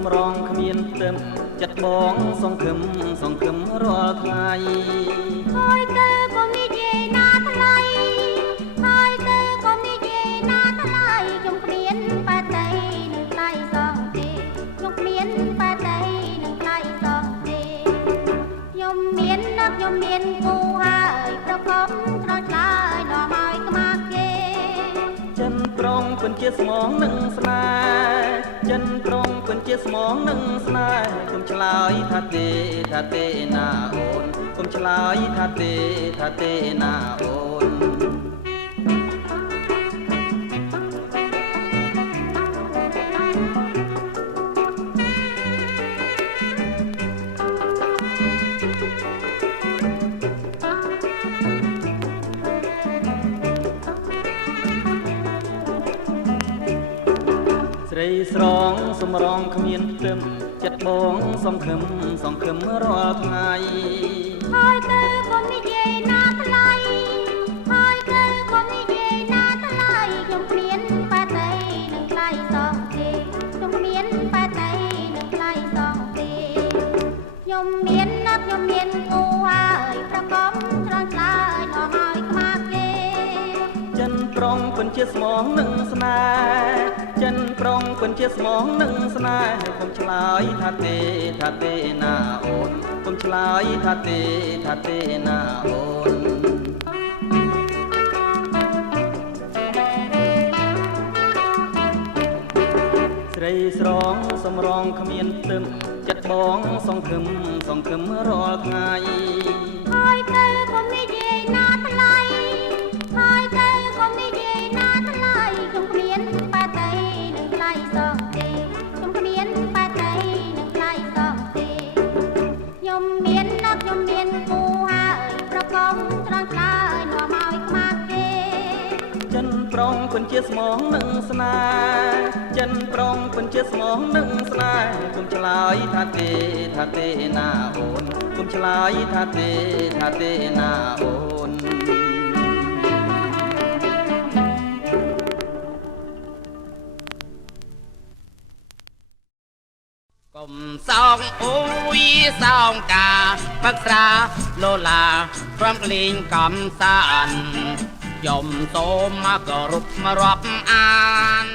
សម្រងគ្មានផ្ទឹមចិត្តបងសង្ឃឹមរាល់ថ្ងៃហើយទៅក៏និយាយណាថ្លៃហើយទៅក៏និយាយណាថ្លៃខ្ញុំគ្មានបាតីនឹងថ្លៃសងទេខ្ញុំគ្មានបាតីនឹងថ្លៃសងទេខ្ញុំមានគូហើយប្រកបស្រោចឡើយនាំឲ្យខ្មាស់គេចិនប្រងពិនជាស្មងនឹងស្នេហ៍ចិនប្រងពិនជាស្មងនឹងស្នេហ៍គុំឆ្លើយថាទេណាអូនគុំឆ្លើយថាទេណាអូនស្រីស្រងសម្រងគ្មានផ្ទឹមចិត្តបងសង្ឃឹមរាល់ថ្ងៃហើយទៅក៏និយាយណាថ្លៃហើយទៅក៏និយាយណាថ្លៃខ្ញុំគ្មានបាតីនឹងថ្លៃសងទេខ្ញុំគ្មានបាតីនឹងថ្លៃសងទេខ្ញុំមានគូហើយប្រកបស្រោចឡើយនាំឲ្យខ្មាស់គេចិនប្រងពិនជាស្មងនឹងស្នេហ៍ចិនប្រងពិនជាស្មងនឹងស្នេហ៍គុំឆ្លើយថាទេណាអូនគុំឆ្លើយថាទេណាអូនស្រីស្រងសម្រងគ្មានផ្ទឹមចិត្តបងសង្ឃឹមរាល់ថ្ងៃហើយទៅក៏និយាយណាថ្លៃហើយទៅក៏និយាយណាថ្លៃខ្ញុំគ្មានបាតីនឹងថ្លៃសងទេខ្ញុំគ្មានបាតីនឹងថ្លៃសងទេខ្ញុំមានគូហើយប្រកបស្រោចឡើយនាំឲ្យខ្មាស់គេចិនប្រងពិនជាស្មងនឹងស្នេហ៍ចិនប្រងពិនជាស្មងនឹងស្នេហ៍គុំឆ្លើយថាទេណាអូនគុំឆ្លើយថាទេណាអូនកុំសោកអូយសោកកាផឹកស្រាឡូឡាព្រមក្លែងកំសាន្តយំសូមមកគោរពរាប់អាន